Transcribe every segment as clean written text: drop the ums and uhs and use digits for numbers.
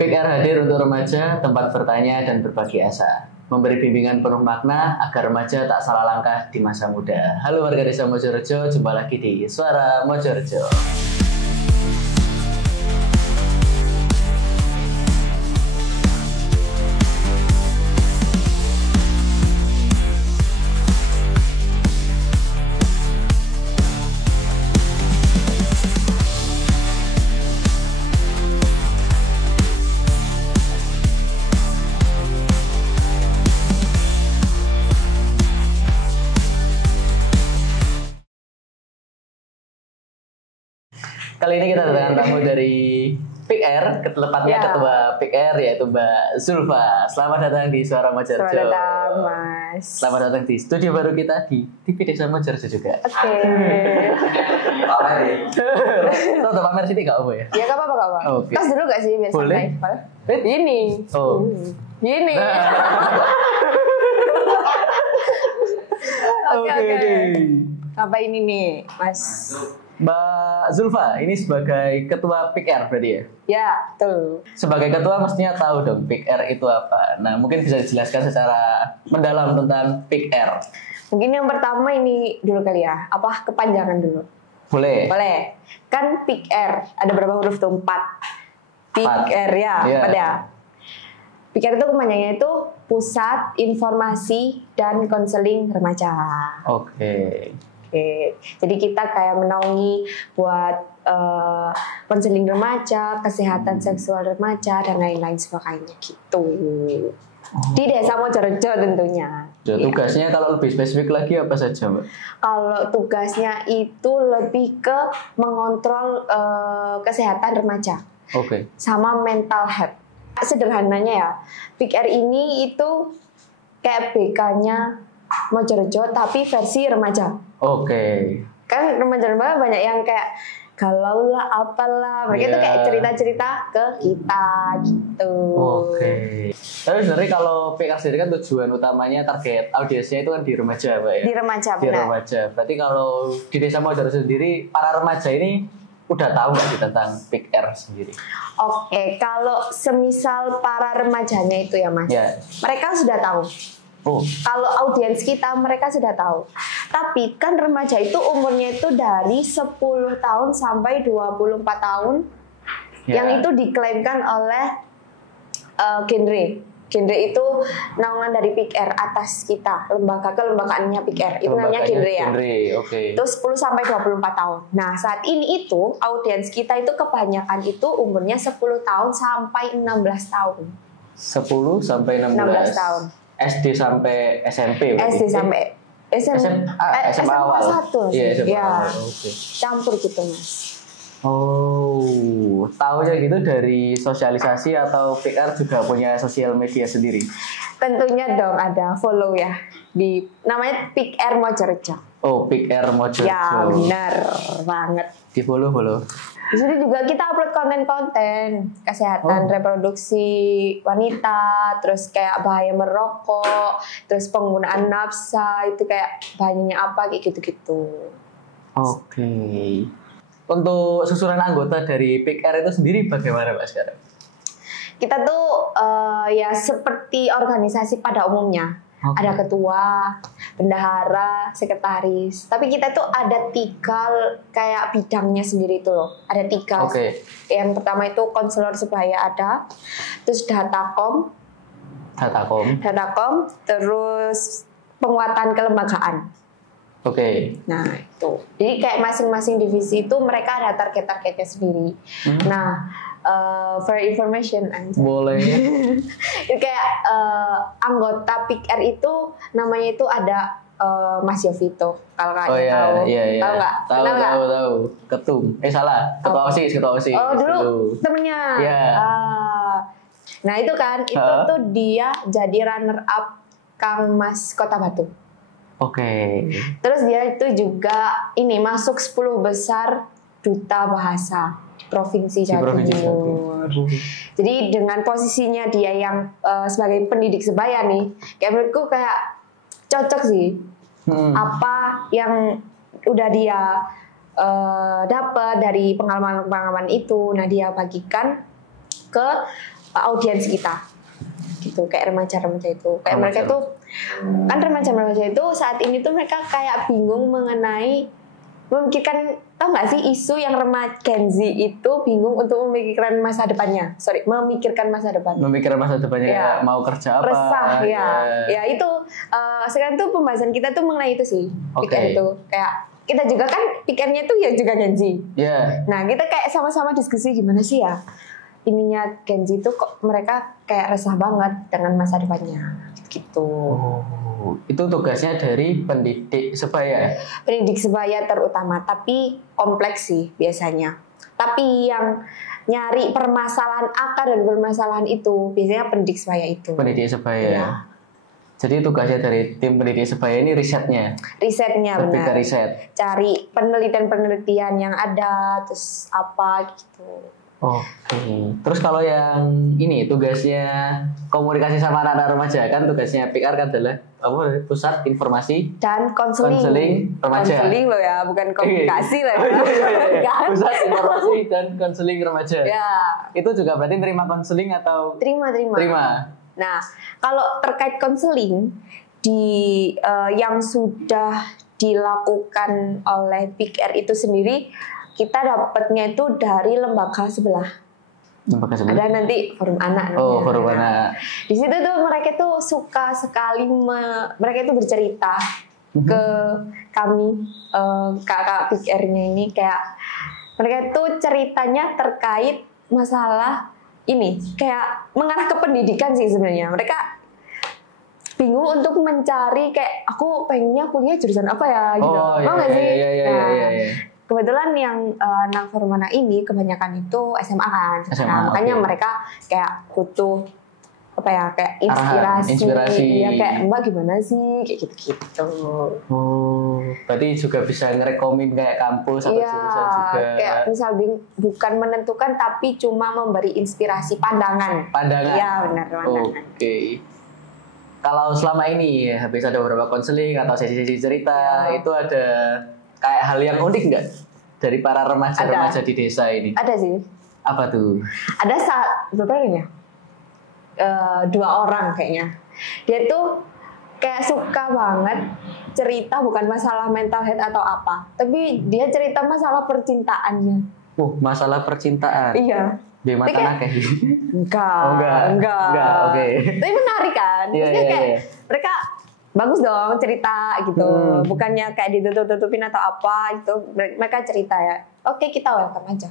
PIK hadir untuk remaja, tempat bertanya dan berbagi asa. Memberi bimbingan penuh makna agar remaja tak salah langkah di masa muda. Halo warga desa Mojorejo, jumpa lagi di Suara Mojorejo. Kali ini kita kedatangan tamu dari PIK, tepatnya ketua PIK yaitu Mbak Zulfa. Selamat datang di Suara Mojorejo. Selamat datang, Mas. Selamat datang di studio baru kita di TV Desa Mojorejo juga. Oke. Pamer ya? Tuh pamer sini gak apa ya? Ya gak apa-apa, gak apa-apa. Oke. Tas dulu gak sih biar Boleh. santai? Gini. Oh. Gini. Oke. Apa ini nih, Mas? Mbak Zulfa, ini sebagai ketua PIK berarti ya? Ya, betul. Sebagai ketua mestinya tahu dong PIK itu apa. Nah, mungkin bisa dijelaskan secara mendalam tentang PIK. Mungkin yang pertama ini dulu kali ya. Apa kepanjangan dulu? Boleh. Boleh. Kan PIK ada berapa huruf tuh? 4. PIK ya, Iya. ada. PIK itu kepanjangannya itu Pusat Informasi dan Konseling Remaja. Oke. Oke, jadi kita kayak menaungi buat konseling remaja, kesehatan seksual remaja dan lain-lain sebagainya gitu. Di Desa Mojorejo tentunya. Ya, tugasnya kalau lebih spesifik lagi apa saja, Mbak? Kalau tugasnya itu lebih ke mengontrol kesehatan remaja. Oke. Sama mental health. Sederhananya ya, PIK ini itu kayak BK-nya Mojorejo tapi versi remaja. Oke. Kan remaja-remaja banyak yang kayak galau lah, apalah. Mereka tuh kayak cerita-cerita ke kita gitu. Oke. Tapi sebenarnya kalau PIK sendiri kan tujuan utamanya target audiensnya itu kan di remaja, Mbak ya? Di remaja, Di benar. remaja. Berarti kalau di Desa Mojorejo sendiri, para remaja ini udah tahu nggak sih tentang PIK sendiri? Oke, kalau semisal para remajanya itu ya Mas, Ya. mereka sudah tahu. Oh, Kalau audiens kita mereka sudah tahu. Tapi kan remaja itu umurnya itu dari 10 tahun sampai 24 tahun ya. yang itu diklaimkan oleh genre. Genre itu naungan dari PIK atas kita, kelembagaannya PIK. Itu namanya genre ya. Oke. Itu 10 sampai 24 tahun. Nah, saat ini itu audiens kita itu kebanyakan itu umurnya 10 tahun sampai 16 tahun. 10 sampai 16 tahun. SD sampai SMP berarti? SD sampai SMA awal. 1. Iya, SMA Ya, awal. Oke. campur gitu, Mas. Oh, tahunya gitu dari sosialisasi atau PIK juga punya sosial media sendiri? Tentunya dong ada follow ya di namanya PIK Mojorejo. Oh, PIK Mojorejo. Ya, benar banget. Di follow. Di situ juga kita upload konten-konten kesehatan reproduksi wanita, terus kayak bahaya merokok, terus penggunaan nafsa itu kayak bahayanya apa kayak gitu-gitu. Oke. Untuk susunan anggota dari PIK itu sendiri bagaimana, Mbak sekarang? Kita tuh ya seperti organisasi pada umumnya. Oke. Ada ketua, bendahara, sekretaris. Tapi kita tuh ada 3 kayak bidangnya sendiri tuh loh. Ada 3. Oke. Yang pertama itu konselor sebaya ada, terus datakom, terus penguatan kelembagaan. Oke. Nah itu. Jadi kayak masing-masing divisi itu mereka ada target-targetnya sendiri. Nah, for information aja. Boleh. Itu kayak anggota PIK itu namanya itu ada Mas Yovito. Kalau kalian tahu, iya. tahu nggak? Kenal nggak? Tahu. Ketum. Salah. Ketua OSIS. Oh dulu temennya. Iya. Nah itu kan, itu tuh dia jadi runner up Kang Mas Kota Batu. Oke. Terus dia itu juga ini masuk 10 besar duta bahasa Provinsi Jawa Timur. Jadi dengan posisinya dia yang sebagai pendidik sebaya nih, kayak menurutku kayak cocok sih. Apa yang udah dia dapat dari pengalaman-pengalaman itu, nah dia bagikan ke audiens kita gitu, kayak remaja-remaja itu kayak Remaja. mereka itu kan remaja-remaja itu saat ini tuh mereka kayak bingung mengenai memikirkan, tau nggak sih isu yang remaja Gen Z itu bingung untuk memikirkan masa depannya, memikirkan masa depan, Memikirkan masa depannya Ya. mau kerja apa? resah ya itu sekarang tuh pembahasan kita tuh mengenai itu sih. Oke. Pikir itu kayak kita juga kan pikirnya tuh ya juga Gen Z. Ya. Nah kita kayak sama-sama diskusi gimana sih ya ininya Gen Z tuh kok mereka kayak resah banget dengan masa depannya gitu. Oh, itu tugasnya dari pendidik sebaya. Pendidik sebaya terutama, tapi kompleks sih biasanya. Tapi yang nyari permasalahan akar dan permasalahan itu biasanya pendidik sebaya itu. Pendidik sebaya. Iya. Jadi tugasnya dari tim pendidik sebaya ini risetnya. Risetnya Lebih ke benar. riset. Cari penelitian-penelitian yang ada, terus apa gitu. Oke. Terus kalau yang ini tugasnya komunikasi sama anak-anak remaja, kan tugasnya PR kan adalah apa? Pusat Informasi Dan konseling Remaja. Konseling loh ya, bukan komunikasi loh ya. Kan? Pusat Informasi dan Konseling Remaja. Ya, Itu juga berarti terima konseling atau terima. Nah, kalau terkait konseling yang sudah dilakukan oleh PR itu sendiri, kita dapatnya itu dari lembaga sebelah. lembaga sebelah? Ada nanti forum anak. Oh, namanya. forum Nah, anak. Di situ tuh mereka tuh suka sekali mereka itu bercerita ke kami kakak PR-nya ini, kayak mereka tuh ceritanya terkait masalah ini kayak mengarah ke pendidikan sih sebenarnya. Mereka bingung untuk mencari kayak aku pengennya kuliah jurusan apa ya gitu. Oh, Mau nggak sih? iya. Kebetulan yang anak Formana ini kebanyakan itu SMA kan. SMA, Nah, makanya oke. mereka kayak butuh apa ya, kayak Arahan, inspirasi. Ya kayak Mbak gimana sih kayak gitu-gitu. Oh, berarti juga bisa ngerekomin kayak kampus atau Iya, jurusan juga. kayak misal bukan menentukan tapi cuma memberi inspirasi pandangan. Pandangan. Iya, benar pandangan. Oke. Kalau selama ini habis ada beberapa konseling atau sesi-sesi cerita, Ya. itu ada kayak hal yang unik nggak dari para remaja-remaja di desa ini? Ada sih. Apa tuh? Ada berapa orang ya? 2 orang kayaknya. Dia tuh kayak suka banget cerita bukan masalah mental health atau apa, tapi dia cerita masalah percintaannya. Masalah percintaan. Iya. Di mata Kayak- nakeh. Enggak. Oh, enggak, oke. Tapi menarik kan? Iya, Maksudnya iya, kayak iya. mereka bagus dong cerita gitu. Bukannya kayak ditutup-tutupin atau apa gitu. Mereka cerita ya. Oke, kita welcome aja.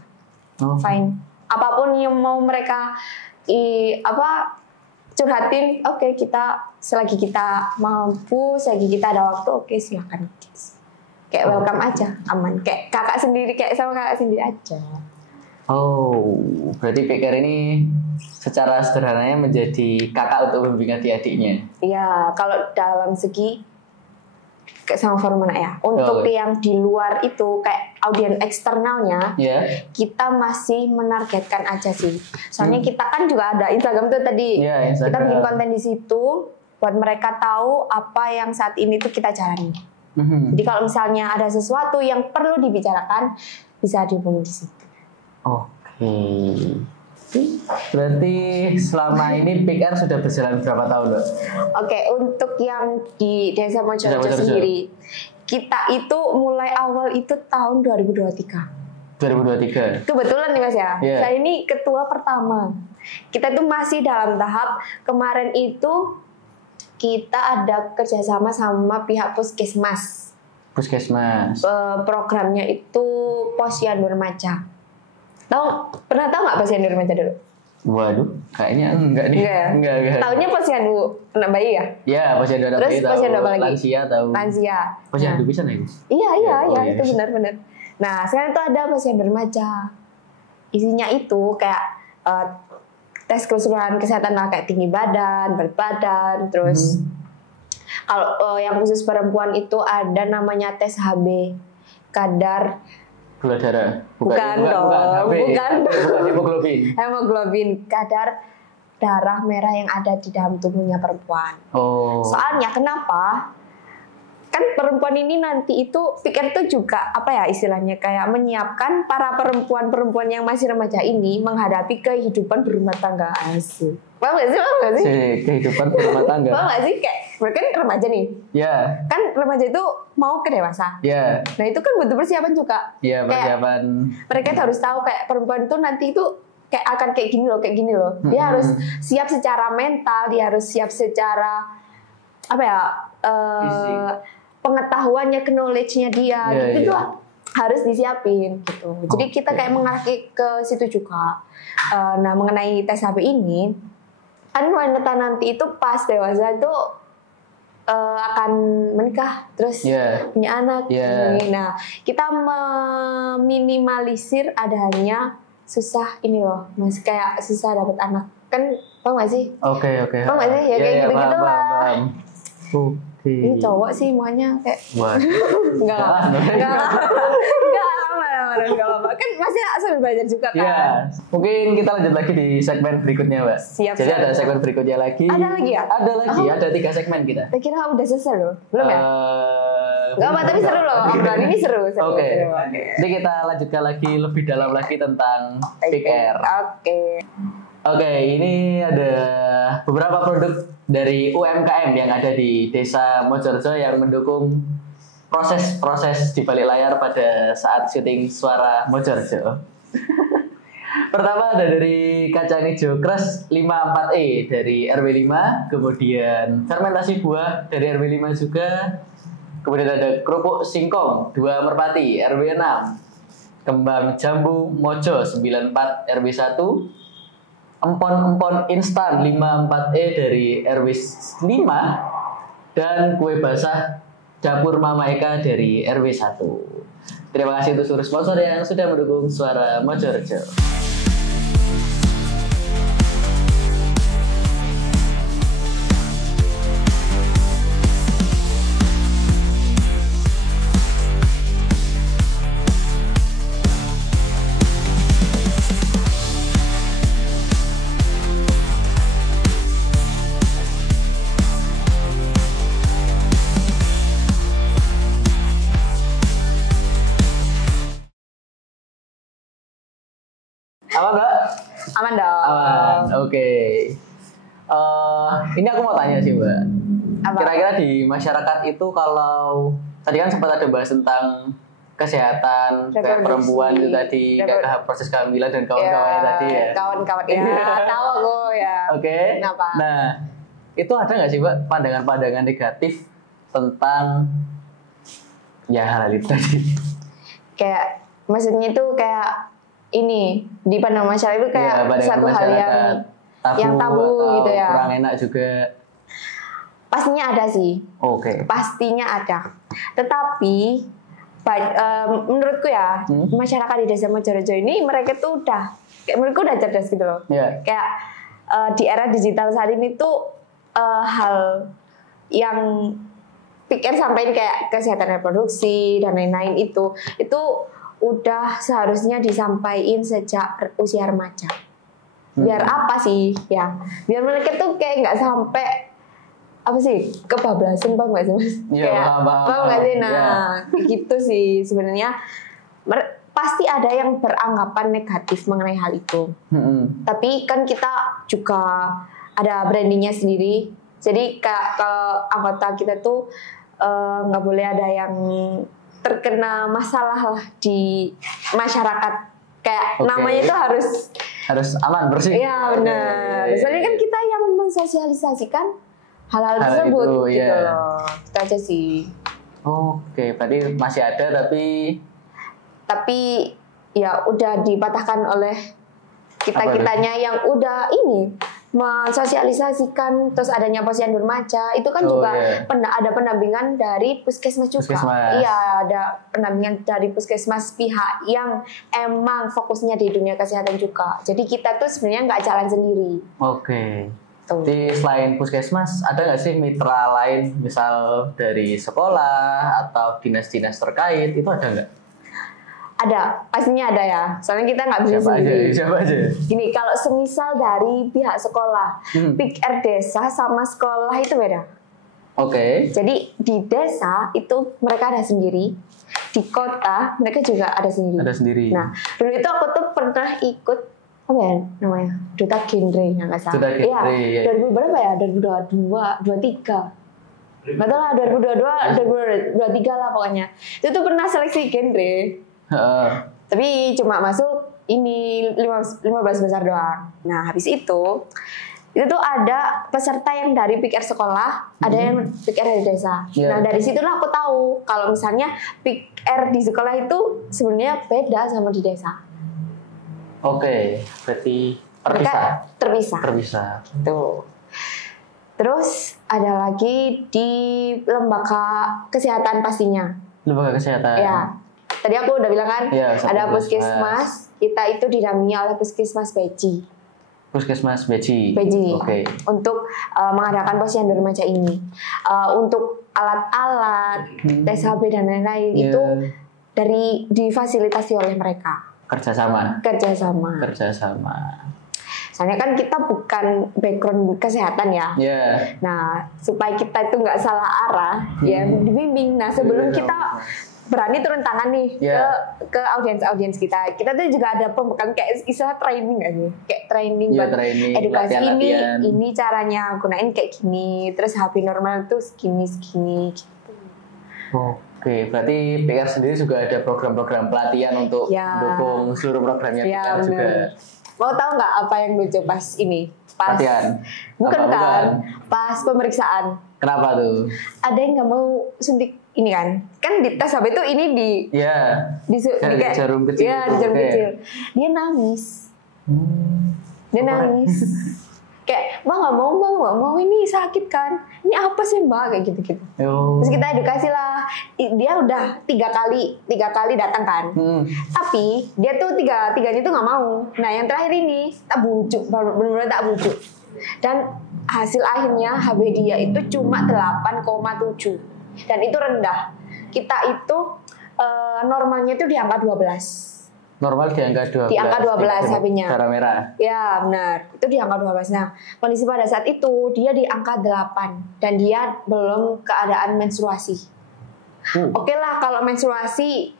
Oh. Fine. Apapun yang mau mereka curhatin, oke, kita selagi kita mampu, selagi kita ada waktu, oke, silakan. Kayak welcome aja, aman. Kayak kakak sendiri, kayak sama kakak sendiri aja. Oh, berarti PKR ini secara sederhananya menjadi kakak untuk membimbing adik-adiknya. Iya, kalau dalam segi kayak sama Formana ya. Untuk yang di luar itu kayak audiens eksternalnya, Ya. kita masih menargetkan aja sih. Soalnya kita kan juga ada Instagram tuh tadi. Iya, Kita Instagram. bikin konten di situ buat mereka tahu apa yang saat ini tuh kita jalani. Mhm. Jadi kalau misalnya ada sesuatu yang perlu dibicarakan, bisa dihubungi di situ. Oke. Berarti selama ini PKR sudah berjalan berapa tahun, Mbak? Oke, untuk yang di Desa Mojorejo Desa Mojorejo. sendiri, kita itu mulai awal itu tahun 2023. 2023. Kebetulan nih Mas ya, Iya. saya ini ketua pertama. Kita tuh masih dalam tahap kemarin itu kita ada kerjasama sama pihak Puskesmas. Puskesmas. Programnya itu Posyandu Remaja. Pernah tahu nggak Posyandu Remaja dulu? Waduh, kayaknya enggak nih. Enggak ya? Enggak. Tahunya Posyandu anak bayi ya? Ya, posyandu ada Terus bayi tahu. posyandu apa lagi? Lansia tahu. Lansia. Posyandu bisa nih? Iya, Oh, iya. itu benar-benar. Nah, sekarang itu ada Posyandu Remaja. Isinya itu kayak tes keseluruhan kesehatan lah, kayak tinggi badan, berat badan, terus kalau yang khusus perempuan itu ada namanya tes HB, kadar Gula darah. Bukan dong. HB. Bukan. Bukan hemoglobin. hemoglobin, kadar darah merah yang ada di dalam tubuhnya perempuan. Oh. Soalnya kenapa? kan perempuan ini nanti itu pikir itu juga apa ya istilahnya kayak menyiapkan para perempuan-perempuan yang masih remaja ini menghadapi kehidupan berumah tangga. Asik. Paham gak sih? Paham gak sih? Kehidupan berumah tangga. Paham gak sih? Kayak mereka kan remaja nih. Ya. Kan remaja itu mau ke dewasa. Ya. Nah itu kan butuh persiapan juga. Ya, persiapan. Mereka itu harus tahu kayak perempuan itu nanti itu kayak akan kayak gini loh. Dia harus siap secara mental, dia harus siap secara apa ya? Pengetahuannya, knowledge-nya dia, gitu tuh harus disiapin gitu. Jadi kita kayak mengarah ke situ juga. Nah mengenai tes HB ini, kan wanita nanti itu pas dewasa itu akan menikah, terus punya anak. Nah kita meminimalisir adanya susah ini loh, masih kayak susah dapat anak kan, paham gak sih? Oke. Paham gak sih? Ya kayak gitu-gitu lah. Ini cowok sih maunya kayak enggak apa kan masih sambil belajar juga kan. Iya. Mungkin kita lanjut lagi di segmen berikutnya, Mbak. Siap. Jadi ada segmen berikutnya lagi. Ada lagi ya? Ada lagi, ada 3 segmen kita. Saya kira udah selesai loh. Belum ya? Enggak apa, tapi seru loh. Obrolan ini seru. Oke. Jadi kita lanjutkan lagi lebih dalam lagi tentang PR. Oke, ini ada beberapa produk dari UMKM yang ada di Desa Mojorejo yang mendukung proses di balik layar pada saat syuting Suara Mojorejo. Pertama ada dari kacang hijau crush 54E dari RW 5, kemudian fermentasi buah dari RW 5 juga, kemudian ada kerupuk singkong 2 Merpati RW 6, kembang jambu mojo 94 RW 1, empon-empon instan 54E dari RW 5, dan kue basah dapur Mama Eka dari RW 1. Terima kasih untuk seluruh sponsor yang sudah mendukung Suara Mojorejo. Aman Mbak? Aman dong. Aman, oke. Ini aku mau tanya sih Mbak. Apa? Kira-kira di masyarakat itu kalau tadi kan sempat ada bahas tentang kesehatan kayak perempuan itu tadi, kayak proses kehamilan dan kawan-kawannya tadi ya. Kawan-kawan ya, tahu aku ya. Oke. Kenapa? Nah, itu ada nggak sih Mbak pandangan-pandangan negatif tentang ya hal itu tadi? Kayak maksudnya itu kayak ini di pandang masyarakat itu kayak satu hal yang tabu gitu ya. Kurang enak juga. Pastinya ada sih. Oke. Pastinya ada. Tetapi menurutku ya masyarakat di Desa Mojorejo ini mereka tuh menurutku udah cerdas gitu loh. Yeah. Kayak di era digital saat ini tuh hal yang pikir sampai kayak kesehatan reproduksi dan lain-lain itu udah seharusnya disampaikan sejak usia remaja. Biar apa sih ya? Biar mereka tuh kayak nggak sampai apa sih kebablasan, paham nggak sih Mas? Iya, paham nggak sih? Nah gitu sih sebenarnya. Pasti ada yang beranggapan negatif mengenai hal itu. Tapi kan kita juga ada brandingnya sendiri. Jadi kalau anggota kita tuh nggak boleh ada yang terkena masalah lah di masyarakat. Kayak namanya itu harus aman, bersih. Iya benar. Soalnya kan kita yang mensosialisasikan hal-hal tersebut gitu loh. Itu aja sih. Oke, berarti masih ada tapi ya udah dipatahkan oleh kita-kitanya yang udah ini mensosialisasikan, terus adanya posyandu remaja itu kan juga ada pendampingan dari puskesmas juga. Iya, ada pendampingan dari puskesmas pihak yang emang fokusnya di dunia kesehatan juga. Jadi kita tuh sebenarnya nggak jalan sendiri. Oke. Jadi selain puskesmas ada nggak sih mitra lain, misal dari sekolah atau dinas-dinas terkait, itu ada nggak? Ada, pastinya ada ya. Soalnya kita nggak bisa sendiri. Siapa aja? Gini, kalau semisal dari pihak sekolah, PR desa sama sekolah itu beda. Oke. Jadi di desa itu mereka ada sendiri, di kota mereka juga ada sendiri. Ada sendiri. Nah, dulu itu aku tuh pernah ikut apa ya namanya? Duta Genre yang nggak salah. Duta Genre, Iya. ya. 2000 berapa ya? 2022, 23. Nggak tahu lah 2022, 2023 lah pokoknya. Itu tuh pernah seleksi genre. Tapi cuma masuk ini 15 besar doang. Nah, habis itu tuh ada peserta yang dari PIK-R sekolah, ada yang PIK-R dari desa. Yeah. Nah, dari situlah aku tahu kalau misalnya PIK-R di sekolah itu sebenarnya beda sama di desa. Oke, berarti Mereka terpisah. Terpisah. Tuh. Terus ada lagi di lembaga kesehatan pastinya. Lembaga kesehatan. Ya. Tadi aku udah bilang kan, Ya, ada puskesmas. Kita itu didampingi oleh puskesmas Beji. Puskesmas Beji. Oke. Untuk mengadakan posyandu remaja ini. Untuk alat-alat, tes HB dan lain-lain itu difasilitasi oleh mereka. Kerjasama. Soalnya kan kita bukan background kesehatan ya. Nah, supaya kita itu nggak salah arah, ya dibimbing. Nah, sebelum kita berani turun tangan nih ke audiens kita tuh juga ada pembekal kayak istilah training nggak sih? Kayak training buat edukasi latihan. Ini caranya gunain kayak gini. Terus HP normal tuh segini gitu. Oke, berarti PIK-R sendiri juga ada program-program pelatihan untuk mendukung seluruh programnya PIK-R juga. Mau tahu nggak apa yang lucu pas ini? Pelatihan? Bukan. Pas pemeriksaan. Kenapa tuh? Ada yang nggak mau suntik ini kan? Kan di tes HB itu ini di jarum kecil. Iya, di jarum kecil. Dia nangis. Kayak, Mbak nggak mau ini sakit kan? Ini apa sih Mbak kayak gitu. Terus kita edukasi lah. Dia udah tiga kali datang kan. Tapi dia tuh tiganya tuh nggak mau. Nah yang terakhir ini tak bujuk, benar-benar tak bujuk. Dan hasil akhirnya HB dia itu cuma 8,7 dan itu rendah. Kita itu normalnya itu di angka 12. Normal di angka 12. Di angka 12 HB-nya. Darah merah. Ya, benar. Itu di angka 12. Nah, kondisi pada saat itu dia di angka 8 dan dia belum keadaan menstruasi. Oke lah kalau menstruasi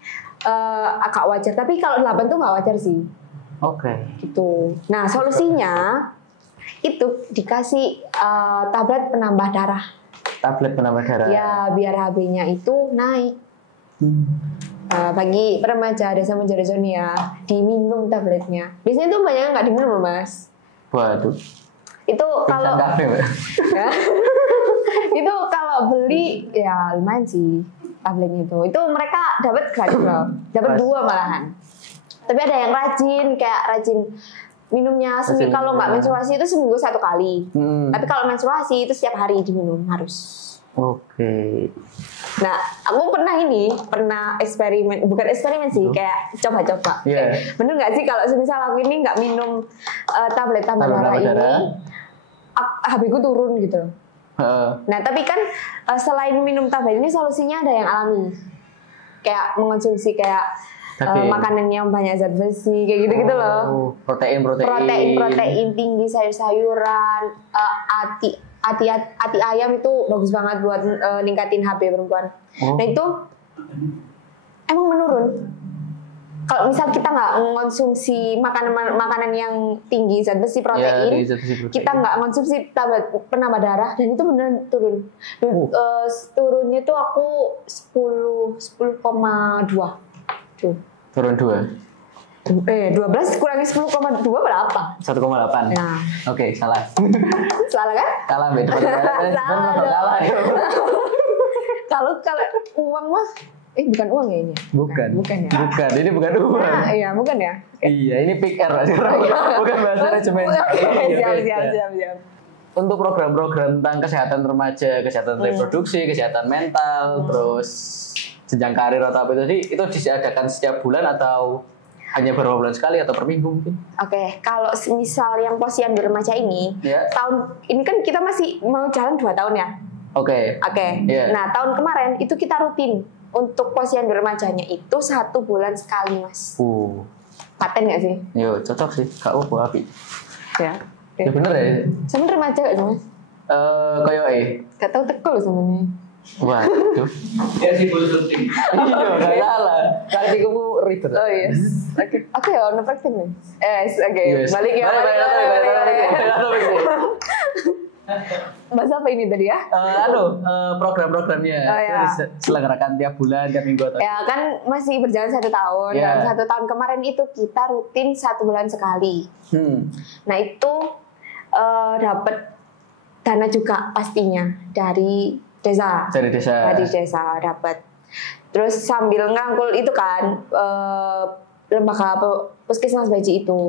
agak wajar, tapi kalau 8 tuh nggak wajar sih. Oke. Gitu. Nah, solusinya itu dikasih tablet penambah darah. Tablet penambah darah. Ya, biar HB-nya itu naik. Bagi remaja desa Mojorejoni ya, diminum tabletnya. Biasanya tuh banyak yang nggak diminum loh Mas. Waduh. Itu kalau itu kalau beli ya lumayan sih tabletnya itu. Itu mereka dapat gratis loh, dapat 2 malahan. Tapi ada yang rajin minumnya kalau nggak menstruasi itu seminggu 1 kali. Tapi kalau menstruasi itu setiap hari diminum harus. Oke. Nah, aku pernah eksperimen, bukan eksperimen sih, kayak coba-coba. Bener nggak sih kalau misal aku ini nggak minum tablet tambah darah ini, HB ku turun gitu. Nah, tapi kan selain minum tablet ini solusinya ada yang alami, kayak mengonsumsi kayak makanan yang banyak zat besi, kayak gitu-gitu loh. Protein tinggi, sayur-sayuran, ati ayam itu bagus banget buat ningkatin HB perempuan. Nah itu emang menurun. Kalau misal kita nggak mengonsumsi makanan yang tinggi zat besi protein, kita nggak mengonsumsi tablet penambah darah dan itu beneran turun. Turunnya tuh aku 10,2. Tuh. Turun 2. 12 kurangi 10,2 berapa? 1,8. Nah. Oke, salah. Salah kan? Salah, beda. Salah. Kalau uang mah bukan uang ya ini? Bukan ya? Bukan, ini bukan uang. Nah, iya, bukan ya? Iya, ini PIK-R. Bukan bahasa manajemen. Siap. Untuk program-program tentang kesehatan remaja, kesehatan reproduksi, kesehatan mental, terus jenjang karir atau apa itu diadakan setiap bulan atau hanya beberapa bulan sekali atau per minggu mungkin? Oke, kalau misal yang posyandu remaja ini, tahun ini kan kita masih mau jalan 2 tahun ya. Oke. Nah, tahun kemarin itu kita rutin untuk posyandu remajanya itu 1 bulan sekali, Mas. Paten nggak sih? Yo, cocok sih. Kak Upo api. Ya bener ya? Sama remaja nggak sih, Mas? Koyoke. Gak tau teko lho sebenarnya. Waduh. Ya sih boleh syuting. Iya, gak salah. Kali kuku ribet. Oh yes. Oke ya, ono praktek nih. Oke. Yes. Balik ya. Balik. Bahasa apa ini tadi ya? Program-programnya Oh, ya. diselenggarakan tiap bulan, tiap minggu atau Ya kan masih berjalan 1 tahun. Ya. Dan 1 tahun kemarin itu kita rutin 1 bulan sekali. Nah itu dapat dana juga pastinya dari desa. dari desa. Dari desa dapat. Terus sambil ngangkul itu kan lembaga Puskesmas Baji itu.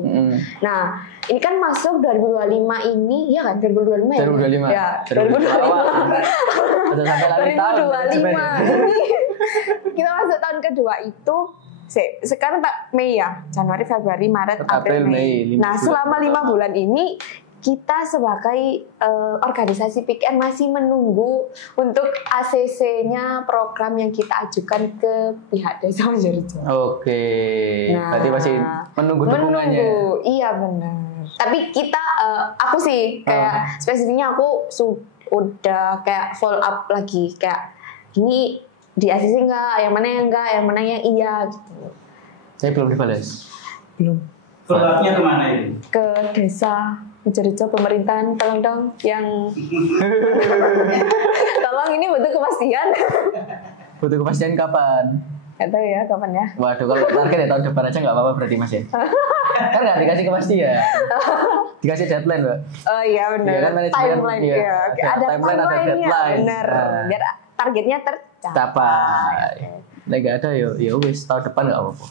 Nah, ini kan masuk 2025 ini, ya kan 2025 ya? 2025. Ya, 2025. Udah sampai lari tahun. 2025 ini kita masuk tahun kedua itu sekarang Mei ya, Januari, Februari, Maret, April, Mei. Nah, selama 5 bulan ini kita sebagai organisasi PKR masih menunggu untuk ACC-nya program yang kita ajukan ke pihak Desa Mojorejo. Oke. Nah, Berarti masih menunggu dukungannya. Iya benar. Tapi kita, aku sih kayak spesifiknya aku udah kayak follow up lagi kayak ini di ACC enggak, yang mana yang enggak, yang mana yang iya gitu. Saya belum dibalas. Belum. Follow-up-nya kemana ini? Ke desa Mojorejo pemerintahan, tolong dong yang tolong ini butuh kepastian. Butuh kepastian kapan? Gak tahu ya kapan ya. Waduh, kalau target ya tahun depan aja nggak apa-apa berarti Mas ya. Kan nggak dikasih kepastian. Dikasih deadline, Mbak. Oh iya benar. Iya kan, manajemen, Timeline iya. ya. Ada timeline, ada deadline. Benar. Nah. Biar targetnya tercapai. Capai. Nah, nggak ada ya wis tahun depan nggak apa-apa.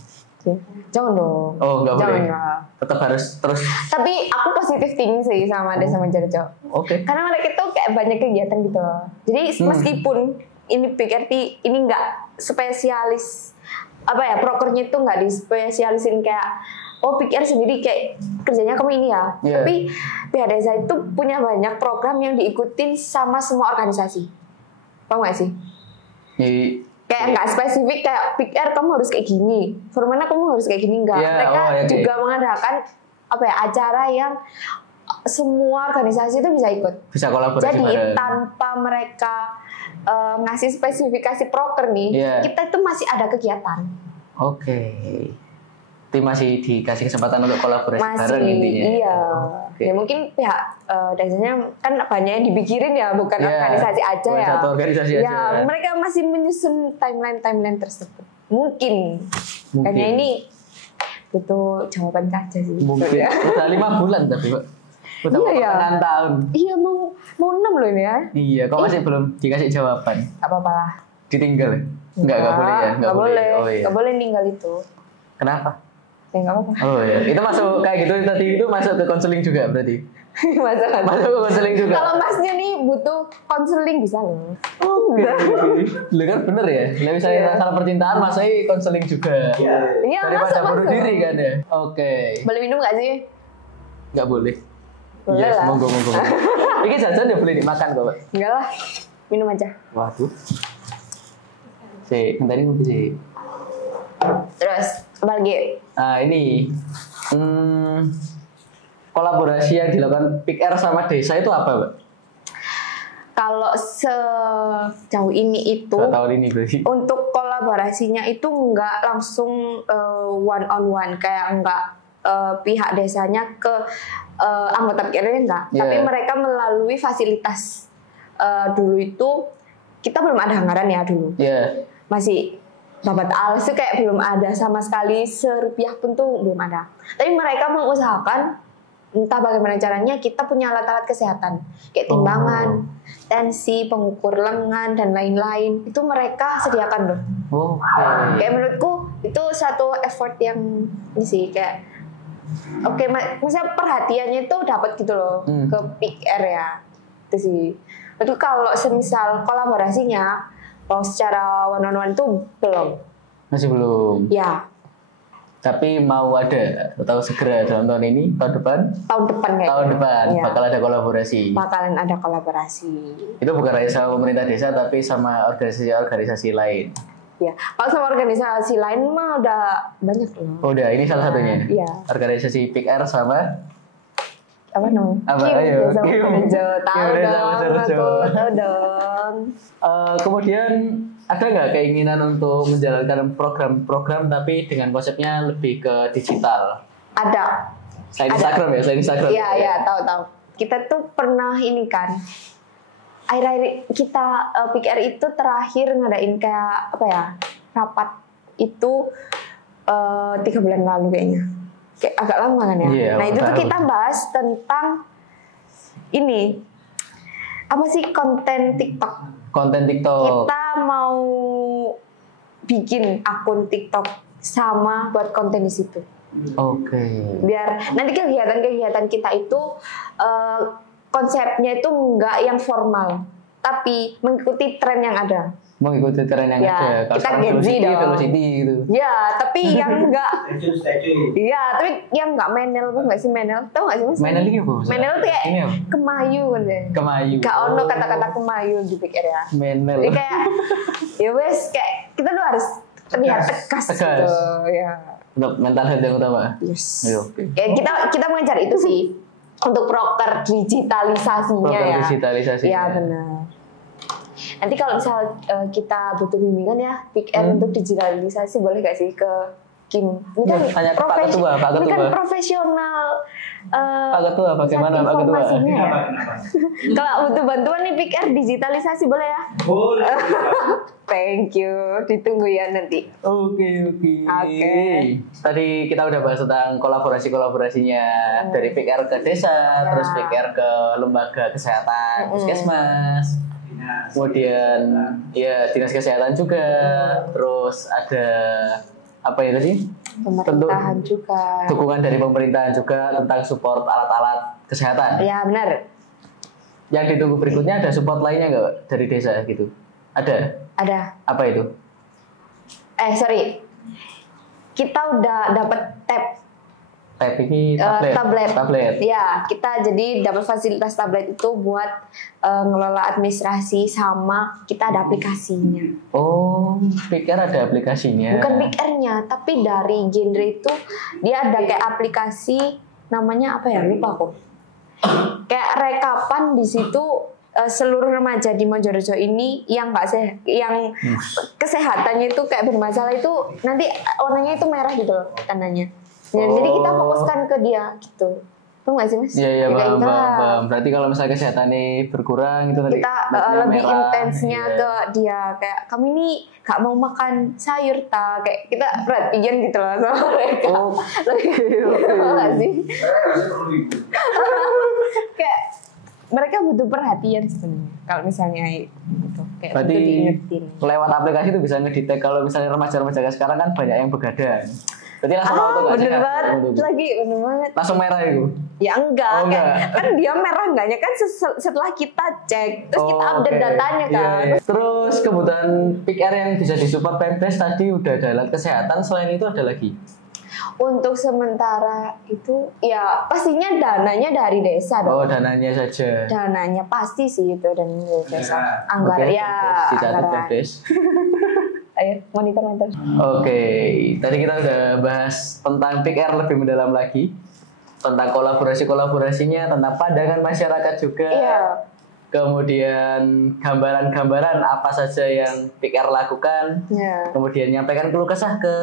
Jangan dong. Oh, nggak boleh. Jangan. Tetap harus terus. Tapi aku positif thinking sih sama Desa Mojorejo. Oke. Karena mereka tuh kayak banyak kegiatan gitu loh. Jadi meskipun ini PKRT ini nggak spesialis apa ya, prokernya itu nggak dispesialisin kayak PKR sendiri kayak kerjanya kamu ini ya. Yeah. Tapi pihak desa itu punya banyak program yang diikutin sama semua organisasi. Paham nggak sih? Kayak nggak spesifik kayak PKR kamu harus kayak gini, Formana kamu harus kayak gini, enggak. Yeah, Mereka okay. juga mengadakan apa ya, acara yang semua organisasi itu bisa ikut. Bisa kolaborasi Jadi bareng. tanpa mereka ngasih spesifikasi proker nih, Yeah. kita itu masih ada kegiatan. Oke. Itu masih dikasih kesempatan untuk kolaborasi bareng intinya. Iya. Oke. Ya mungkin pihak desanya kan banyak yang dipikirin ya, bukan Iya, organisasi aja bukan ya. satu organisasi ya, aja. mereka masih menyusun timeline tersebut. Mungkin. Karena ini butuh jawaban saja sih. Mungkin. Ya. Udah 5 bulan tapi, Pak. Udah Iya, ya. pertengahan tahun. Iya, mau 6 loh ini ya. Iya, kok masih belum dikasih jawaban? Apa-apa lah. Ditinggal. Enggak boleh ya. Enggak boleh. Oh iya. Enggak boleh ninggal itu. Kenapa? Ya enggak apa-apa. Oh iya. Itu masuk kayak gitu tadi, itu masuk ke konseling juga berarti. Masuk ke konseling juga. Kalau masnya nih butuh konseling bisa loh. Oke. Lu kan bener ya. Lah misalnya Iya. masalah percintaan masai konseling juga. Iya, Daripada bunuh masuk. diri kan ya. Oke. Boleh minum nggak sih? Enggak boleh. Boleh Yes, lah. monggo. Ini jajan ya boleh dimakan kok, Pak. Enggak lah. Minum aja. Waduh. Sik, tadi mungkin sih. Terus apa lagi? Nah ini kolaborasi yang dilakukan PIKR sama desa itu apa, Mbak? Kalau sejauh ini itu 2 tahun ini berarti. untuk kolaborasinya itu nggak langsung one on one, kayak nggak pihak desanya ke anggota PKR enggak, Yeah. tapi mereka melalui fasilitas. Dulu itu kita belum ada anggaran ya dulu. Iya. Masih babat alas tuh kayak belum ada sama sekali, serupiah pun tuh belum ada. Tapi mereka mengusahakan entah bagaimana caranya kita punya alat-alat kesehatan kayak timbangan, tensi, pengukur lengan dan lain-lain. Itu mereka sediakan loh. Oke. Kayak menurutku itu satu effort yang ini sih kayak oke, maksudnya perhatiannya itu dapat gitu loh ke PIKR ya. Itu sih. Tapi kalau semisal kolaborasinya kalau secara one on one itu belum. Masih belum. Ya, Tapi mau ada atau segera dalam tahun ini, tahun depan? tahun depan kayaknya. Tahun depan Ya. bakal ada kolaborasi. Bakalan ada kolaborasi. Itu bukan hanya sama pemerintah desa tapi sama organisasi-organisasi lain. Ya, kalau sama organisasi lain mah udah banyak loh. Oh, udah, ini salah satunya. Iya. Organisasi PIKR sama apa namanya? Apa? Kim Ayo, Desa Kim. Mojorejo. Tahu Kim Desa dong, Mojorejo. aku tahu dong. Kemudian ada nggak keinginan untuk menjalankan program-program tapi dengan konsepnya lebih ke digital? Ada. Selain Instagram ya, selain Instagram. Iya, iya, tahu. Kita tuh pernah ini kan. Akhir-akhir kita PKR itu terakhir ngadain kayak apa ya? Rapat itu 3 bulan lalu kayaknya. Kayak agak lama kan ya. Iya, Nah, itu tuh tahu. kita bahas tentang ini. Apa sih konten TikTok? Konten TikTok. Kita mau bikin akun TikTok sama buat konten di situ. Oke. Biar nanti kegiatan-kegiatan kita itu konsepnya itu enggak yang formal, tapi mengikuti tren yang ada. Mengikuti tren yang Ya, ada. Kalau kita sekarang Gen Z velocity, dong. velocity gitu. Ya, tapi yang enggak, Statue. iya, tapi yang enggak menel, tuh nggak sih menel? Tahu nggak sih mas? Menel ini apa? Menel tuh kayak Ini apa? kemayu kan deh. Kemayu. Gak ono kata-kata kemayu di pikir ya. Menel. Jadi kayak ya wes kayak kita tuh harus terlihat tegas Tegas. gitu ya. Untuk mental health yang utama. Yes. Ayo. Kayak kita mengejar itu sih untuk proker digitalisasinya Proker ya. digitalisasinya. Iya benar. Nanti kalau misal kita butuh bimbingan ya, untuk digitalisasi boleh gak sih ke Kim? Ini kan Tanya ke Pak Ketua, Pak Ini kan Ketua. profesional. Pak Ketua, bagaimana Pak Ketua? Informasinya ya. Kenapa? Kalau butuh bantuan nih PKR digitalisasi boleh ya? Boleh. Thank you, ditunggu ya nanti. Oke. Oke. Tadi kita udah bahas tentang kolaborasinya dari PKR ke desa, Ya. terus PKR ke lembaga kesehatan, puskesmas, kemudian ya dinas kesehatan juga, terus ada apa ya tadi? Pemerintahan juga. Dukungan dari pemerintahan juga tentang support alat-alat kesehatan. Ya benar. Yang ditunggu berikutnya ada support lainnya nggak Pak, dari desa gitu? Ada. Ada. Apa itu? Sorry. Kita udah dapat tab Tab ini tablet. tablet. Ya, kita jadi dapat fasilitas tablet itu buat ngelola administrasi sama kita ada aplikasinya. Oh, pikir ada aplikasinya. Bukan PKR-nya, tapi dari genre itu dia ada kayak aplikasi namanya apa ya? Lupa aku. Kayak rekapan di situ seluruh remaja di Mojorejo ini yang yang kesehatannya itu kayak bermasalah itu nanti warnanya itu merah gitu loh tandanya. Ya, jadi kita fokuskan ke dia gitu. Tahu nggak sih mas? Iya, Ya, kayak gitu lah. paham. Berarti kalau misalnya kesehatannya berkurang itu nanti Kita matnya lebih merah, intensnya iya. ke dia kayak kamu ini gak mau makan sayur ta kayak kita perhatian gitu loh sama mereka. Oh, Tahu nggak sih? Kayak mereka butuh perhatian sebenarnya. Kalau misalnya gitu kayak Berarti butuh diingetin. lewat aplikasi itu bisa ngedetect kalau misalnya remaja-remaja sekarang kan banyak yang begadang. Berarti langsung auto nggak bener sehat? banget Untuk- lagi, bener banget. Langsung merah itu. Ya enggak, Oh, kayak, enggak. kan dia merah enggaknya kan setelah kita cek, terus kita Oh, update oke. datanya Iya, kan. iya. Terus kebutuhan PKR yang bisa disupport Pemdes tadi udah ada alat kesehatan, selain itu ada lagi. Untuk sementara itu ya pastinya dananya dari desa Oh, dong. dananya saja. Dananya pasti sih itu dan dari desa. Anggaran Oke, ya, dicatat anggaran. Pemdes. Ayo monitor. Oke, tadi kita udah bahas tentang PKR lebih mendalam lagi, tentang kolaborasinya, tentang pandangan masyarakat juga. Iya. Kemudian gambaran-gambaran apa saja yang PKR lakukan. Ya. Kemudian nyampaikan keluh kesah ke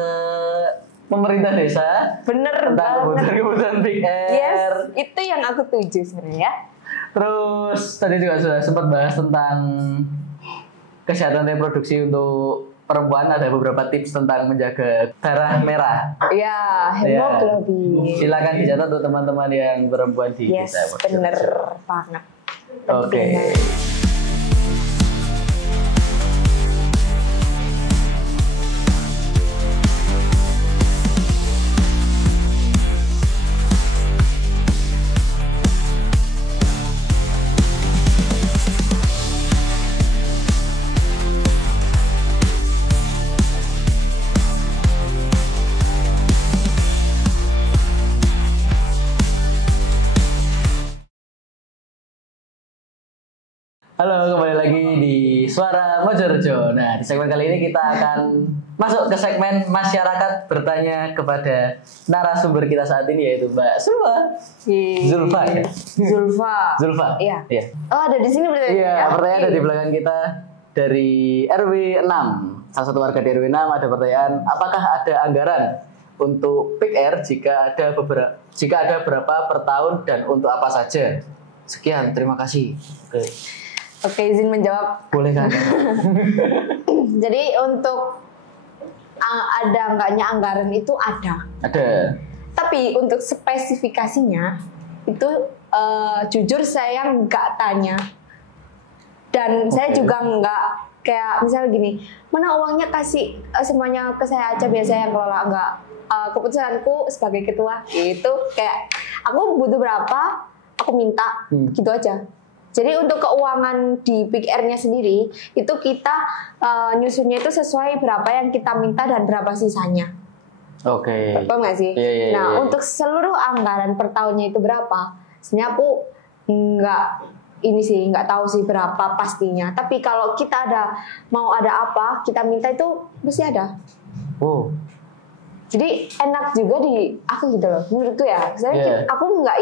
pemerintah desa Bener tentang banget. kebutuhan PKR. Yes, itu yang aku tuju sebenarnya. Terus tadi juga sudah sempat bahas tentang kesehatan reproduksi untuk perempuan, ada beberapa tips tentang menjaga darah merah. Ya, hemoglobin. Silakan dicatat untuk teman-teman yang perempuan di Yes, desa. bener banget. Oke. Pentingnya. Halo, kembali lagi di Suara Mojorejo. Nah, di segmen kali ini kita akan masuk ke segmen masyarakat bertanya kepada narasumber kita saat ini, yaitu Mbak Zulfa ya? Zulfa. Iya. Iya. Oh, ada di sini berarti. Iya, pertanyaan ada di belakang kita dari RW 6. Salah satu warga di RW 6 ada pertanyaan, apakah ada anggaran untuk Pick Air jika ada berapa per tahun dan untuk apa saja? Sekian, terima kasih. Oke, izin menjawab. Boleh kan? Jadi untuk ada enggaknya anggaran itu ada. Ada. Tapi untuk spesifikasinya itu jujur saya nggak tanya. Dan saya juga nggak kayak misalnya gini, mana uangnya kasih semuanya ke saya aja, biar saya yang kelola. Enggak. Keputusanku sebagai ketua itu kayak aku butuh berapa, aku minta gitu aja. Jadi untuk keuangan di Pick Air-nya sendiri itu kita nyusunnya itu sesuai berapa yang kita minta dan berapa sisanya. Oke. Paham nggak sih? Yeah. Nah untuk seluruh anggaran per tahunnya itu berapa? Sebenarnya aku nggak tahu sih berapa pastinya. Tapi kalau kita mau ada apa, kita minta itu mesti ada. Oh. Jadi enak juga di aku gitu loh. Menurutku ya. Aku nggak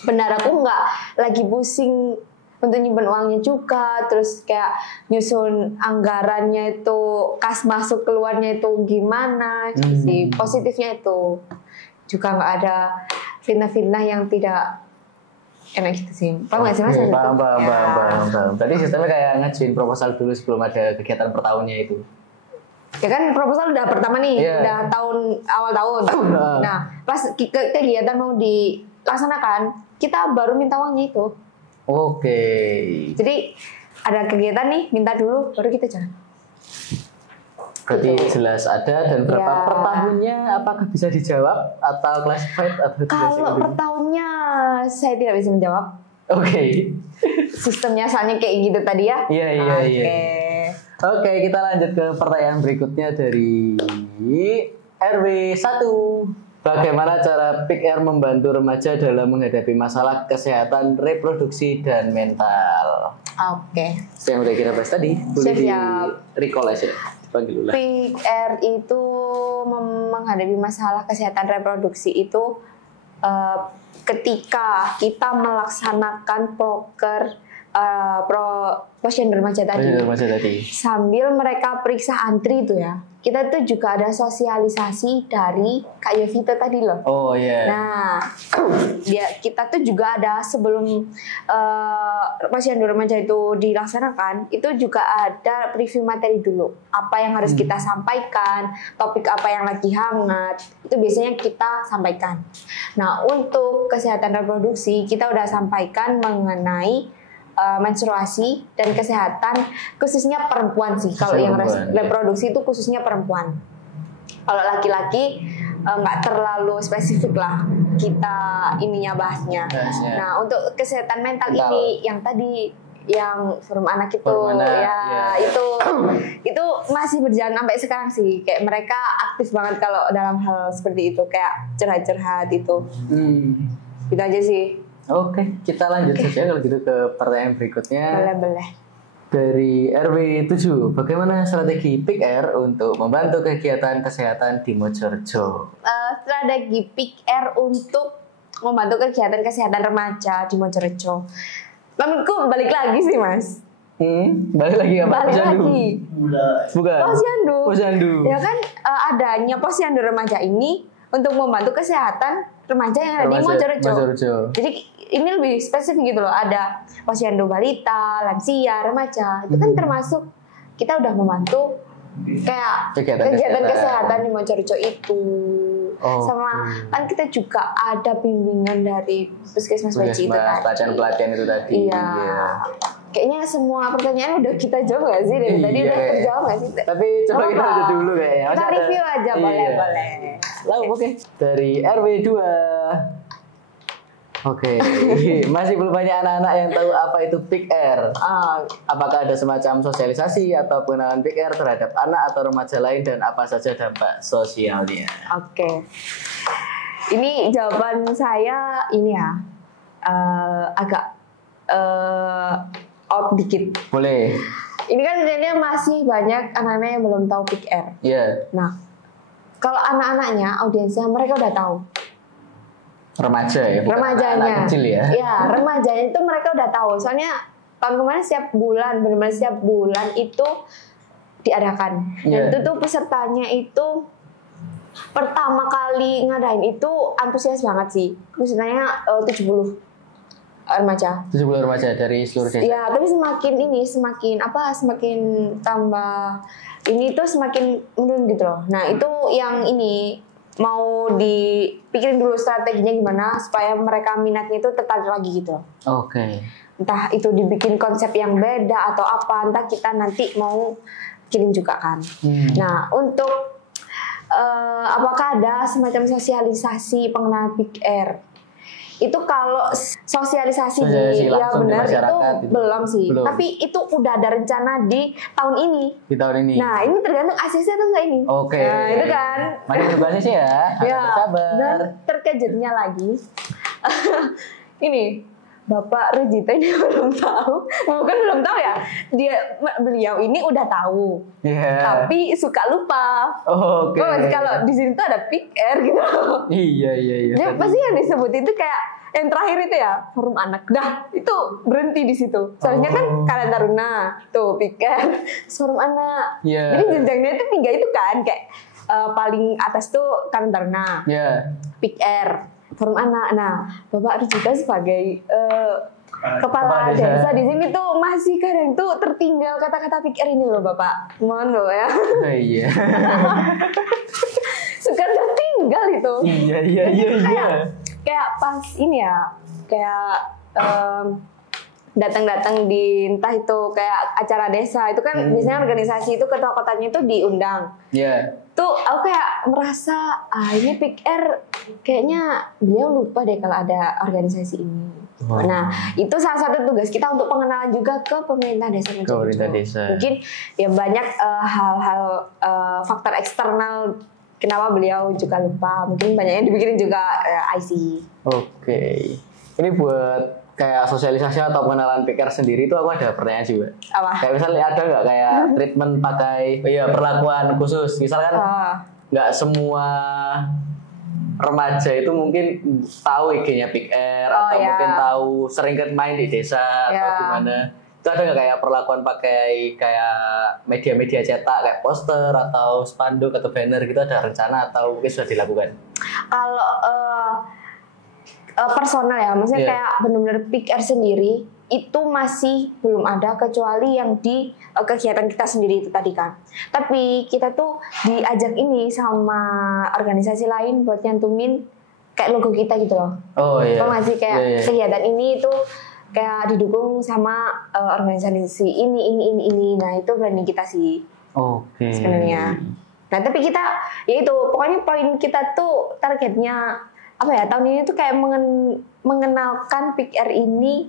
benar aku nggak lagi pusing untuk nyimpen uangnya juga, terus kayak nyusun anggarannya itu kas masuk keluarnya itu gimana gitu sih. Positifnya itu juga nggak ada fitnah-fitnah yang tidak enak gitu sih. Paham nggak sih Mas? Paham. Tadi sistemnya kayak ngajuin proposal dulu sebelum ada kegiatan per tahunnya itu. Ya kan proposal udah pertama nih, udah awal tahun. Nah pas kegiatan mau dilaksanakan, kita baru minta uangnya itu. Oke. Jadi ada kegiatan nih, minta dulu, baru kita jalan. Berarti jelas ada dan berapa per tahunnya? Apakah bisa dijawab atau classified atau kalau per tahunnya saya tidak bisa menjawab. Oke. Sistemnya soalnya kayak gitu tadi ya. Iya. Oke, kita lanjut ke pertanyaan berikutnya dari RW 1. Bagaimana cara Pick Air membantu remaja dalam menghadapi masalah kesehatan reproduksi dan mental? Oke. Yang udah kita bahas tadi, boleh di recall aja. Pick Air itu menghadapi masalah kesehatan reproduksi itu ketika kita melaksanakan posyandu remaja tadi. Sambil mereka periksa antri itu ya. Kita tuh juga ada sosialisasi dari Kak Yovita tadi loh. Oh iya. Nah, kita tuh juga ada sebelum posyandu remaja itu dilaksanakan, itu juga ada preview materi dulu. Apa yang harus kita sampaikan, topik apa yang lagi hangat, itu biasanya kita sampaikan. Nah, untuk kesehatan reproduksi kita udah sampaikan mengenai menstruasi dan kesehatan khususnya perempuan sih. Kalau yang reproduksi itu khususnya perempuan. Kalau laki-laki nggak terlalu spesifik lah kita ininya bahasnya. Nah untuk kesehatan mental ini yang tadi yang forum anak itu itu masih berjalan sampai sekarang sih. Kayak mereka aktif banget kalau dalam hal seperti itu, kayak curhat-curhat itu. Itu aja sih. Oke, kita lanjut saja kalau gitu ke pertanyaan berikutnya. Boleh. Dari RW 7, bagaimana strategi Pick Air untuk membantu kegiatan kesehatan di Mojorejo? Strategi Pick Air untuk membantu kegiatan kesehatan remaja di Mojorejo. Menurutku balik lagi sih Mas. Balik lagi apa? Balik lagi. Bukan. Posyandu. Ya kan adanya posyandu remaja ini untuk membantu kesehatan remaja yang ada di Mojorejo. Jadi ini lebih spesifik gitu loh. Ada posyandu balita, lansia, remaja. Itu kan termasuk kita udah membantu kayak kegiatan kesehatan di Mojorejo itu. Sama kan kita juga ada bimbingan dari Puskesmas Baji itu tadi. Pelatihan itu tadi. Iya. Kayaknya semua pertanyaan udah kita jawab gak sih? Dari tadi udah terjawab gak sih? Tapi coba kita lanjut dulu kayaknya. Kita review aja, boleh. Lalu oke. Dari RW 2. Oke, masih belum banyak anak-anak yang tahu apa itu Pick Air. Apakah ada semacam sosialisasi atau pengenalan Pick Air terhadap anak atau remaja lain dan apa saja dampak sosialnya? Oke. Ini jawaban saya ini ya agak out dikit. Boleh. Ini kan sebenarnya masih banyak anak-anak yang belum tahu Pick Air. Iya. Nah, kalau anak-anaknya, audiensnya mereka udah tahu. Remaja ya, bukan Remajanya. anak kecil ya. Iya, remajanya itu mereka udah tahu. Soalnya tahun kemarin setiap bulan, benar-benar setiap bulan itu diadakan. Dan itu tuh pesertanya itu pertama kali ngadain itu antusias banget sih. Pesertanya 70 remaja. 70 remaja dari seluruh desa. Iya, tapi semakin tambah ini tuh semakin menurun gitu loh. Nah, itu yang ini mau dipikirin dulu strateginya gimana supaya mereka minatnya itu tertarik lagi gitu loh. Oke. Entah itu dibikin konsep yang beda atau apa, entah kita nanti mau kirim juga kan. Nah, untuk apakah ada semacam sosialisasi pengenalan Pick Air? Itu kalau sosialisasi ya benar itu belum sih. Belum. Tapi itu udah ada rencana di tahun ini. Di tahun ini. Nah, ini tergantung ACC atau enggak ini. Oke. Nah, itu kan. Masih juga sih ya. Ya. Sabar. Dan terkejutnya lagi. Ini Bapak Rujito ini belum tahu, bukan belum tahu ya. Beliau ini udah tahu, tapi suka lupa. Oke. Kalau di sini tuh ada Pick Air gitu. Iya. Dia pasti yang disebut itu kayak yang terakhir itu ya forum anak. Dah itu berhenti di situ. Soalnya kan Karang Taruna, tuh Pick Air, forum anak. Jadi jenjangnya itu 3 itu kan kayak paling atas tuh Karang Taruna, Pick Air, forum anak. Nah, Bapak Rujito sebagai kepala desa di sini tuh masih kadang tuh tertinggal kata-kata Pick Air ini loh Bapak. Mohon loh ya. Iya. Suka tertinggal itu. Iya. Kayak pas ini ya, kayak datang-datang di entah itu kayak acara desa itu kan biasanya organisasi itu ketua kotanya itu diundang. Tuh aku kayak merasa ini Pick Air kayaknya beliau lupa deh kalau ada organisasi ini. Nah, itu salah satu tugas kita untuk pengenalan juga ke pemerintah desa. Mungkin ya banyak hal-hal faktor eksternal kenapa beliau juga lupa. Mungkin banyak yang dipikirin juga IC. Oke. Ini buat kayak sosialisasi atau pengenalan Pick Air sendiri itu aku ada pertanyaan juga. Apa? Kayak misalnya ada nggak kayak treatment pakai perlakuan khusus. Misalkan nggak semua remaja itu mungkin tahu IG-nya Pick Air atau mungkin tahu sering main di desa atau gimana. Itu ada nggak kayak perlakuan pakai kayak media-media cetak kayak poster atau spanduk atau banner gitu, ada rencana atau mungkin sudah dilakukan? Kalau personal ya, maksudnya kayak benar-benar Pick Air sendiri itu masih belum ada kecuali yang di kegiatan kita sendiri itu tadi kan. Tapi kita tuh diajak ini sama organisasi lain buat nyantumin kayak logo kita gitu loh. Masih kayak kegiatan ini tuh kayak didukung sama organisasi ini. Nah, itu branding kita sih. Sebenarnya. Nah, tapi kita ya itu pokoknya poin kita tuh targetnya apa ya, tahun ini tuh kayak mengenalkan Pick Air ini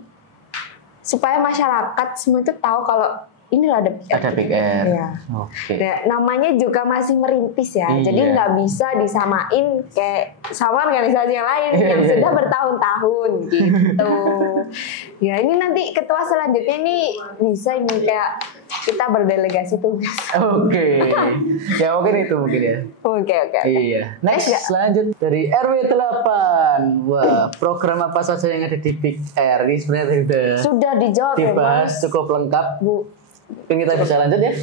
supaya masyarakat semua itu tahu kalau inilah ada Pick Air. Ada Pick Air. Ya. Nah, namanya juga masih merintis ya. Jadi nggak bisa disamain kayak sama organisasi yang lain yang sudah bertahun-tahun gitu. Ya, ini nanti ketua selanjutnya ini bisa ini kayak kita berdelegasi tugas. Ya mungkin itu ya. Oke. Iya. Next lanjut dari RW 8. Wah, program apa saja yang ada di Pick Air? Ini sebenarnya sudah dijawab dibahas cukup lengkap, Bu. Mungkin kita bisa lanjut ya.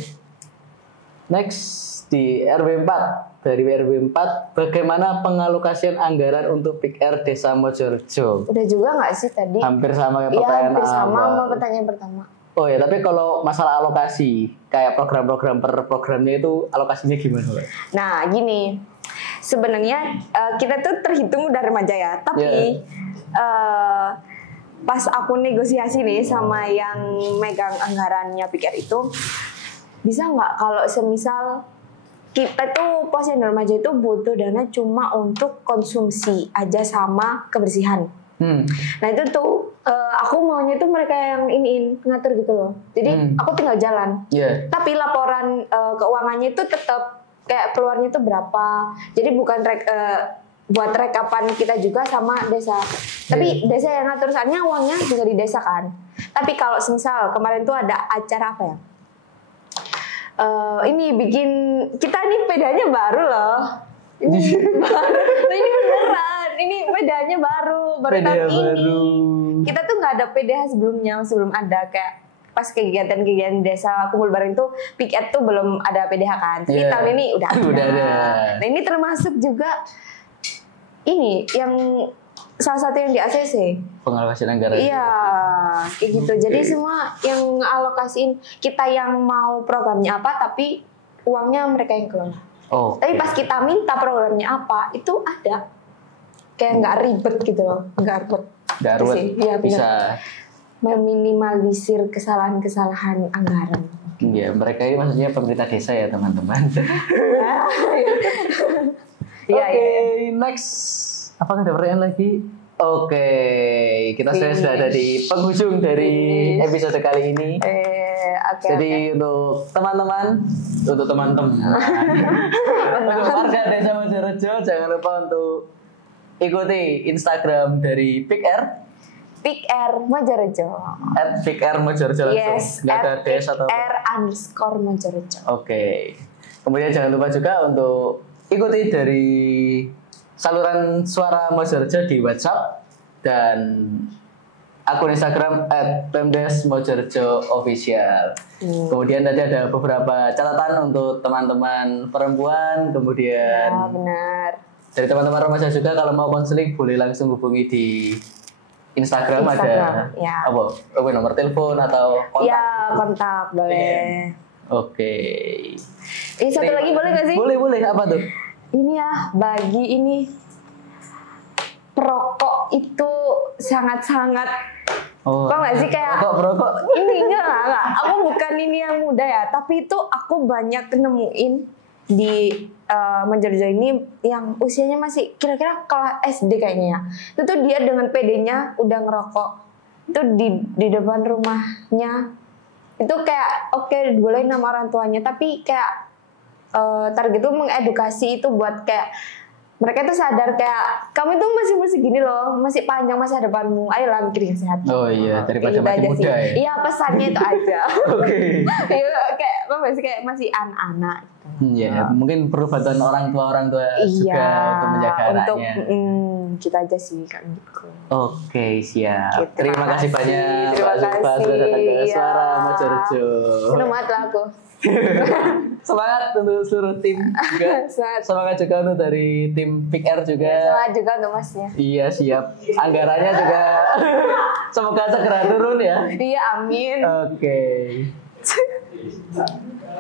Next di RW 4. Dari RW 4, bagaimana pengalokasian anggaran untuk Pick Air Desa Mojorejo? Udah juga nggak sih tadi? Hampir sama kayak pertanyaan hampir sama sama pertanyaan pertama. Tapi kalau masalah alokasi, kayak program-program per programnya itu alokasinya gimana? Nah, gini. Sebenarnya kita tuh terhitung udah remaja ya, tapi pas aku negosiasi nih sama yang megang anggarannya Pick Air itu, bisa nggak kalau semisal kita tuh posyandu remaja itu butuh dana cuma untuk konsumsi aja sama kebersihan. Nah itu tuh aku maunya tuh mereka yang ngatur gitu loh. Jadi aku tinggal jalan. Tapi laporan keuangannya itu tetap kayak keluarnya tuh berapa. Jadi bukan buat rekapan kita juga sama desa. Tapi desa yang ngatur, soalnya uangnya juga di desa kan. Tapi kalau misal kemarin tuh ada acara apa ya? Ini bikin kita nih pedanya baru loh. Ini baru. Ini beneran. Ini pedanya baru tahun ini. Kita tuh nggak ada PDH sebelum ada kayak pas kegiatan-kegiatan desa kumpul bareng tuh piket tuh belum ada PDH kan. Tapi tahun ini udah ada. Nah ini termasuk juga ini yang salah satu yang di ACC. Pengalokasian anggaran. Iya, kayak gitu. Jadi semua yang alokasiin kita yang mau programnya apa, tapi uangnya mereka yang kelola. Tapi pas kita minta programnya apa, itu ada. Kayak nggak ribet gitu loh, nggak ribet. Nggak ribet. Iya, bisa meminimalisir kesalahan-kesalahan anggaran. Iya, mereka ini maksudnya pemerintah desa ya teman-teman. Oke, next. Apa ada pertanyaan lagi? Oke, kita sudah ada di penghujung dari episode kali ini. Jadi untuk teman-teman, untuk warga Desa Mojorejo, jangan lupa untuk ikuti Instagram dari PIKR. PIKR Mojorejo. @PIKR Mojorejo langsung. Yes. Nggak ada DS atau @PIKR_Mojorejo. Oke. Kemudian jangan lupa juga untuk ikuti dari saluran suara Mojorejo di WhatsApp dan akun Instagram @pemdes_mojorejo_official. Kemudian tadi ada beberapa catatan untuk teman-teman perempuan, kemudian ya, benar. Dari teman-teman remaja juga kalau mau konseling boleh langsung hubungi di Instagram ada ya. apa nomor telepon atau kontak? Ya, kontak boleh. Oke. Ini satu lagi boleh nggak sih? Boleh. Apa tuh? Ini ya, bagi ini perokok itu sangat-sangat kok nggak sih kayak perokok ini enggak aku bukan ini yang muda ya, tapi itu aku banyak nemuin di Mojorejo ini yang usianya masih kira-kira kelas SD kayaknya ya. Itu tuh dia dengan PD-nya udah ngerokok itu di depan rumahnya. Itu kayak oke, boleh nama orang tuanya, tapi kayak target itu mengedukasi itu buat kayak mereka tuh sadar kayak kamu itu masih gini loh, masih panjang masa depanmu, ayolah mikirin kesehatan. Oh iya, daripada masih muda ya. Iya, pesannya itu aja. Oke. Iya, kayak masih anak-anak. Iya, mungkin perlu bantuan orang tua juga untuk menjaga anaknya. Kita aja sih kan gitu. Oke, siap. Gitu, Terima kasih banyak Terima Pak Zulfa sudah datang ke Suara Mojorejo. Selamat lah aku. Semangat untuk seluruh tim juga. Semangat juga untuk dari tim PIKR juga. Semangat juga untuk masnya. Iya, siap. Anggarannya juga semoga segera turun ya. Iya, amin. Oke.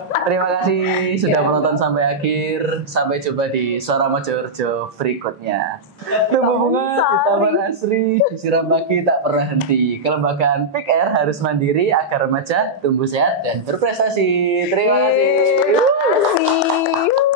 Terima kasih sudah menonton sampai akhir. Sampai jumpa di Suara Mojorejo berikutnya. Tumbuh bunga di Taman Asri, disiram pagi tak pernah henti. Kelembagaan PIKR harus mandiri agar remaja tumbuh sehat dan berprestasi. Terima kasih. Terima kasih.